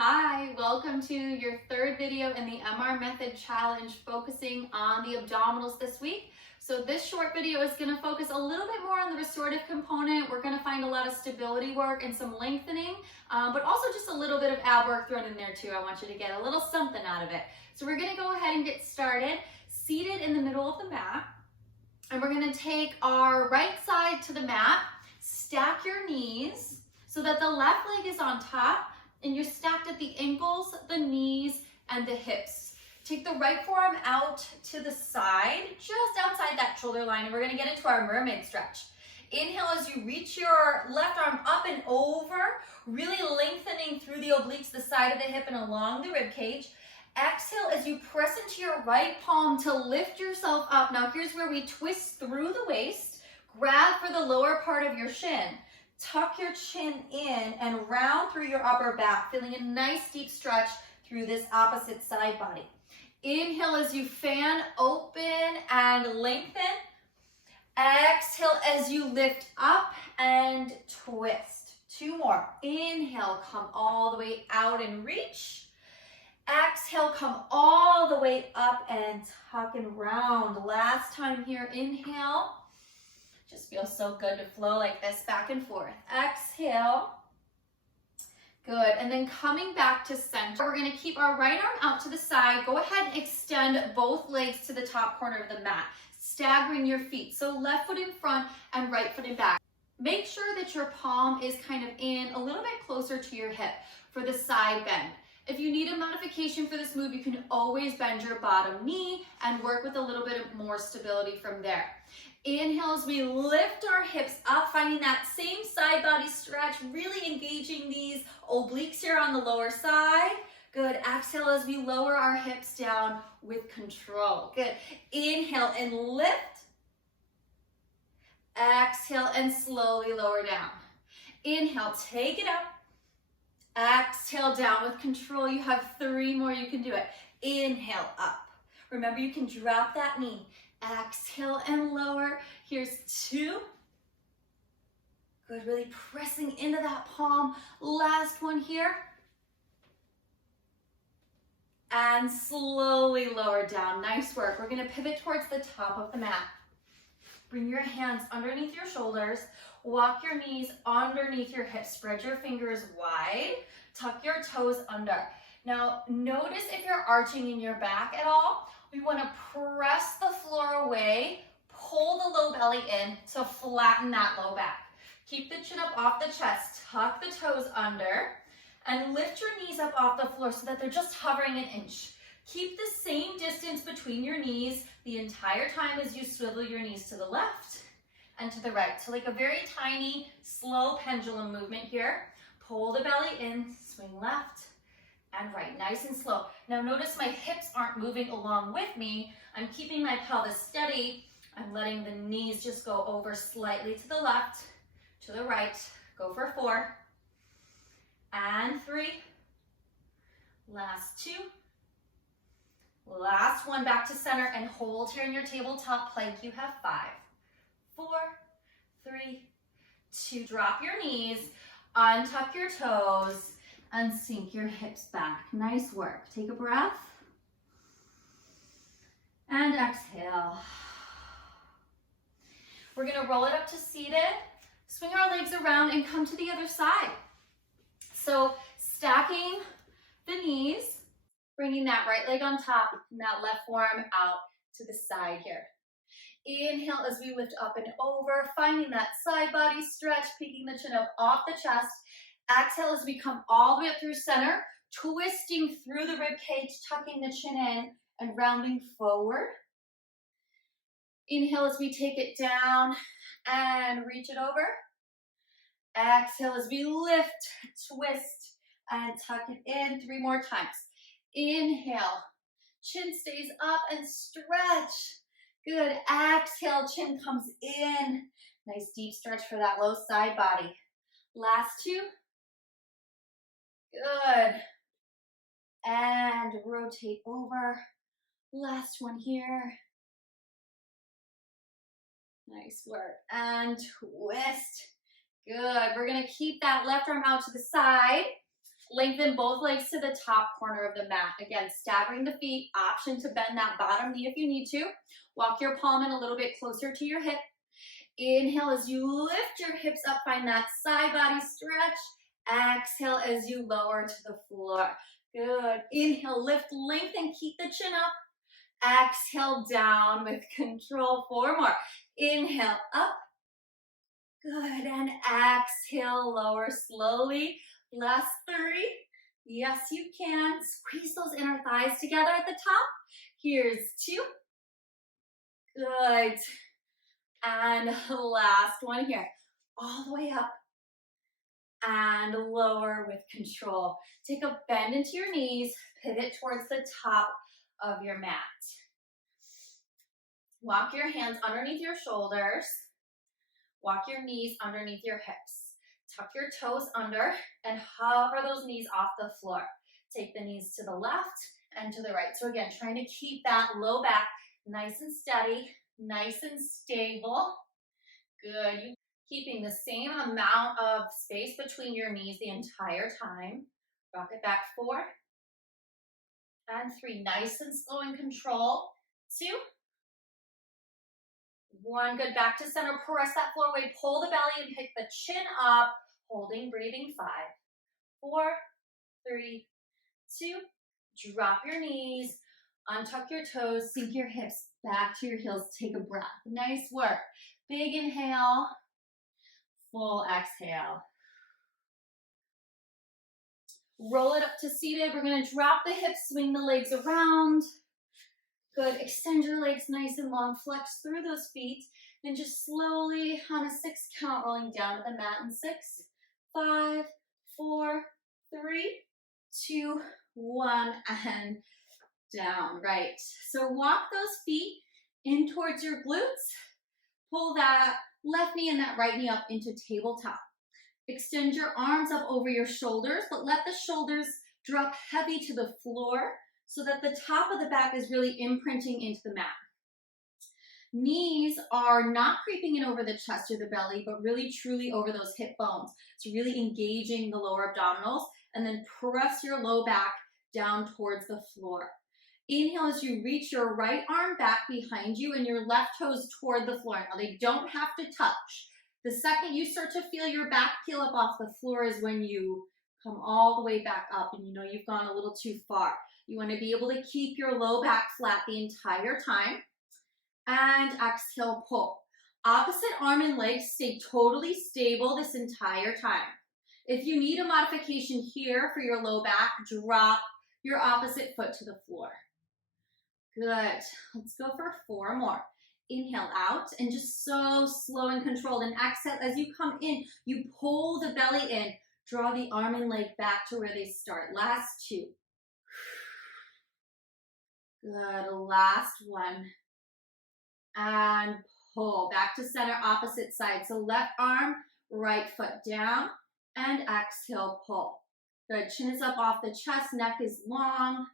Hi, welcome to your third video in the MR Method Challenge focusing on the abdominals this week. So this short video is going to focus a little bit more on the restorative component. We're going to find a lot of stability work and some lengthening, but also just a little bit of ab work thrown in there too. I want you to get a little something out of it. So we're going to go ahead and get started, seated in the middle of the mat. And we're going to take our right side to the mat, stack your knees so that the left leg is on top, and you're stacked at the ankles, the knees, and the hips. Take the right forearm out to the side, just outside that shoulder line, and we're gonna get into our mermaid stretch. Inhale as you reach your left arm up and over, really lengthening through the obliques, the side of the hip and along the rib cage. Exhale as you press into your right palm to lift yourself up. Now here's where we twist through the waist, grab for the lower part of your shin. Tuck your chin in and round through your upper back, feeling a nice deep stretch through this opposite side body. Inhale as you fan open and lengthen. Exhale as you lift up and twist. Two more. Inhale, come all the way out and reach. Exhale, come all the way up and tuck and round. Last time here, inhale. Just feels so good to flow like this back and forth. Exhale. Good. And then coming back to center, we're going to keep our right arm out to the side. Go ahead and extend both legs to the top corner of the mat, staggering your feet. So left foot in front and right foot in back. Make sure that your palm is kind of in a little bit closer to your hip for the side bend. If you need a modification for this move, you can always bend your bottom knee and work with a little bit more stability from there. Inhale as we lift our hips up, finding that same side body stretch, really engaging these obliques here on the lower side. Good. Exhale as we lower our hips down with control. Good. Inhale and lift. Exhale and slowly lower down. Inhale, take it up. Exhale down with control. You have 3 more. You can do it. Inhale up. Remember, you can drop that knee. Exhale and lower. Here's 2. Good, really pressing into that palm. Last one here. And slowly lower down. Nice work. We're going to pivot towards the top of the mat. Bring your hands underneath your shoulders. Walk your knees underneath your hips. Spread your fingers wide. Tuck your toes under. Now, notice if you're arching in your back at all. We want to press the floor away, pull the low belly in to flatten that low back. Keep the chin up off the chest, tuck the toes under, and lift your knees up off the floor so that they're just hovering an inch. Keep the same distance between your knees the entire time as you swivel your knees to the left and to the right. So like a very tiny, slow pendulum movement here. Pull the belly in, swing left and right, nice and slow. Now notice my hips aren't moving along with me. I'm keeping my pelvis steady. I'm letting the knees just go over slightly to the left, to the right. Go for 4 and 3. Last 2. Last one, back to center and hold here in your tabletop plank. You have 5, 4, 3, 2. Drop your knees, untuck your toes, and sink your hips back. Nice work. Take a breath. And exhale. We're going to roll it up to seated. Swing our legs around and come to the other side. So stacking the knees, bringing that right leg on top and that left forearm out to the side here. Inhale as we lift up and over, finding that side body stretch, peeking the chin up off the chest. Exhale as we come all the way up through center, twisting through the rib cage, tucking the chin in and rounding forward. Inhale as we take it down and reach it over. Exhale as we lift, twist, and tuck it in 3 more times. Inhale, chin stays up and stretch. Good. Exhale, chin comes in. Nice deep stretch for that low side body. Last 2. Good. And rotate over. Last one here. Nice work. And twist. Good. We're going to keep that left arm out to the side. Lengthen both legs to the top corner of the mat. Again, staggering the feet, option to bend that bottom knee if you need to. Walk your palm in a little bit closer to your hip. Inhale as you lift your hips up, find that side body stretch. Exhale as you lower to the floor. Good. Inhale, lift, lengthen, keep the chin up. Exhale down with control. 4 more. Inhale up. Good. And exhale, lower slowly. Last 3. Yes, you can. Squeeze those inner thighs together at the top. Here's 2. Good. And last one here. All the way up and lower with control. Take a bend into your knees. Pivot towards the top of your mat. Walk your hands underneath your shoulders. Walk your knees underneath your hips. Tuck your toes under and hover those knees off the floor. Take the knees to the left and to the right. So again, trying to keep that low back nice and steady, nice and stable. Good. Keeping the same amount of space between your knees the entire time. Rock it back. 4 and 3. Nice and slow and control. 2. 1. Good. Back to center. Press that floor away. Pull the belly and pick the chin up. Holding, breathing. 5, 4, 3, 2. Drop your knees. Untuck your toes. Sink your hips back to your heels. Take a breath. Nice work. Big inhale. Full exhale. Roll it up to seated. We're going to drop the hips, swing the legs around. Good. Extend your legs nice and long. Flex through those feet. And just slowly on a 6 count, rolling down to the mat in 6, 5, 4, 3, 2, 1, and down. Right. So walk those feet in towards your glutes. Pull that left knee and that right knee up into tabletop. Extend your arms up over your shoulders, but let the shoulders drop heavy to the floor so that the top of the back is really imprinting into the mat. Knees are not creeping in over the chest or the belly, but really truly over those hip bones. So really engaging the lower abdominals, and then press your low back down towards the floor. Inhale as you reach your right arm back behind you and your left toes toward the floor. Now they don't have to touch. The second you start to feel your back peel up off the floor is when you come all the way back up and you know you've gone a little too far. You want to be able to keep your low back flat the entire time. And exhale, pull. Opposite arm and leg stay totally stable this entire time. If you need a modification here for your low back, drop your opposite foot to the floor. Good. Let's go for 4 more. Inhale out and just so slow and controlled. And exhale as you come in, you pull the belly in. Draw the arm and leg back to where they start. Last 2. Good. Last 1. And pull. Back to center, opposite side. So left arm, right foot down. And exhale, pull. Good. Chin is up off the chest. Neck is long.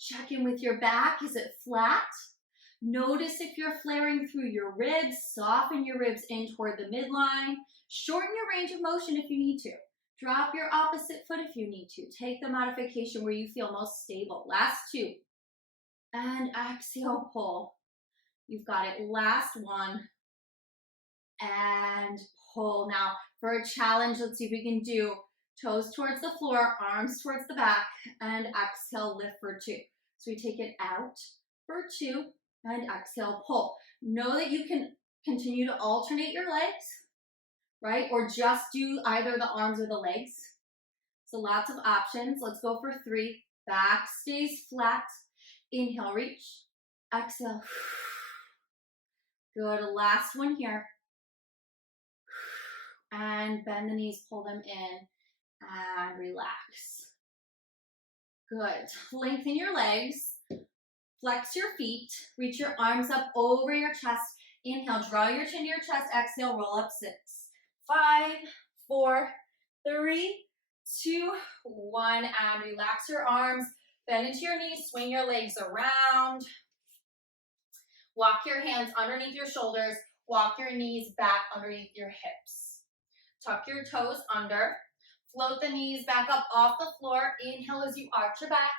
Check in with your back. Is it flat? Notice if you're flaring through your ribs. Soften your ribs in toward the midline. Shorten your range of motion if you need to. Drop your opposite foot if you need to. Take the modification where you feel most stable. Last 2. And exhale, pull. You've got it. Last 1. And pull. Now for a challenge, let's see if we can do toes towards the floor, arms towards the back, and exhale, lift for 2. So we take it out for 2 and exhale, pull. Know that you can continue to alternate your legs, right? Or just do either the arms or the legs. So lots of options. Let's go for 3. Back stays flat. Inhale, reach. Exhale. Good. Last one here. And bend the knees, pull them in, and relax. Good. Lengthen your legs. Flex your feet. Reach your arms up over your chest. Inhale, draw your chin to your chest. Exhale, roll up 6, 5, 4, 3, 2, 1. And relax your arms. Bend into your knees. Swing your legs around. Walk your hands underneath your shoulders. Walk your knees back underneath your hips. Tuck your toes under. Float the knees back up off the floor. Inhale as you arch your back.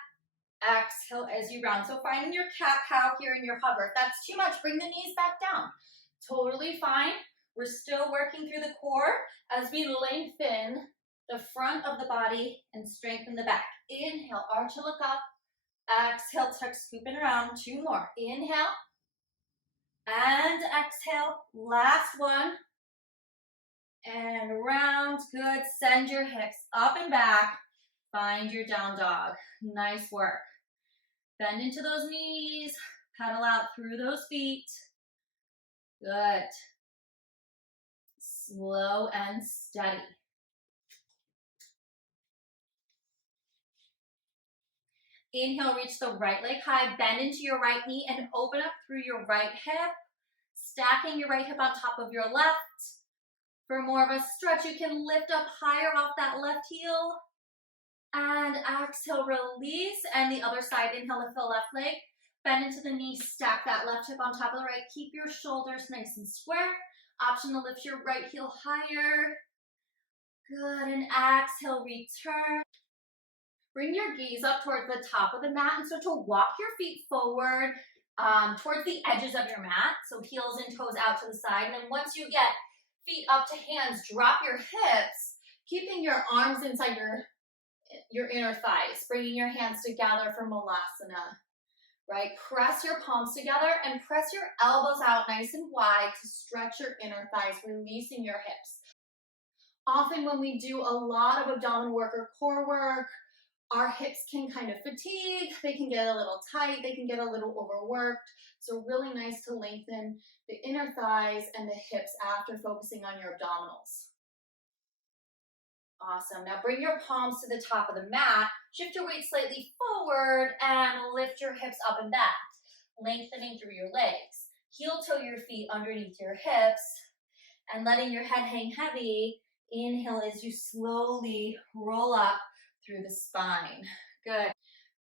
Exhale as you round. So finding your cat-cow here in your hover. If that's too much, bring the knees back down. Totally fine. We're still working through the core as we lengthen the front of the body and strengthen the back. Inhale, arch and look up. Exhale, tuck, scooping around. 2 more. Inhale. And exhale. Last one. And round. Good. Send your hips up and back. Find your down dog. Nice work. Bend into those knees. Pedal out through those feet. Good. Slow and steady. Inhale, reach the right leg high, bend into your right knee and open up through your right hip, stacking your right hip on top of your left. For more of a stretch, you can lift up higher off that left heel. And exhale, release. And the other side, inhale, lift the left leg, bend into the knee, stack that left hip on top of the right. Keep your shoulders nice and square. Option to lift your right heel higher. Good, and exhale, return. Bring your gaze up towards the top of the mat and start to walk your feet forward towards the edges of your mat. So heels and toes out to the side. And then once you get feet up to hands, drop your hips, keeping your arms inside your inner thighs, bringing your hands together for Malasana, right? Press your palms together and press your elbows out nice and wide to stretch your inner thighs, releasing your hips. Often when we do a lot of abdominal work or core work, our hips can kind of fatigue, they can get a little tight, they can get a little overworked. So really nice to lengthen the inner thighs and the hips after focusing on your abdominals. Awesome. Now bring your palms to the top of the mat, shift your weight slightly forward and lift your hips up and back, lengthening through your legs. Heel toe your feet underneath your hips and letting your head hang heavy. Inhale as you slowly roll up through the spine. Good.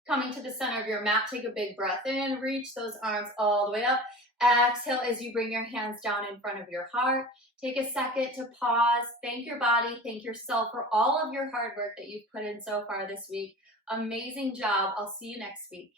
Coming to the center of your mat, take a big breath in, reach those arms all the way up. Exhale as you bring your hands down in front of your heart. Take a second to pause, thank your body, thank yourself for all of your hard work that you've put in so far this week. Amazing job. I'll see you next week.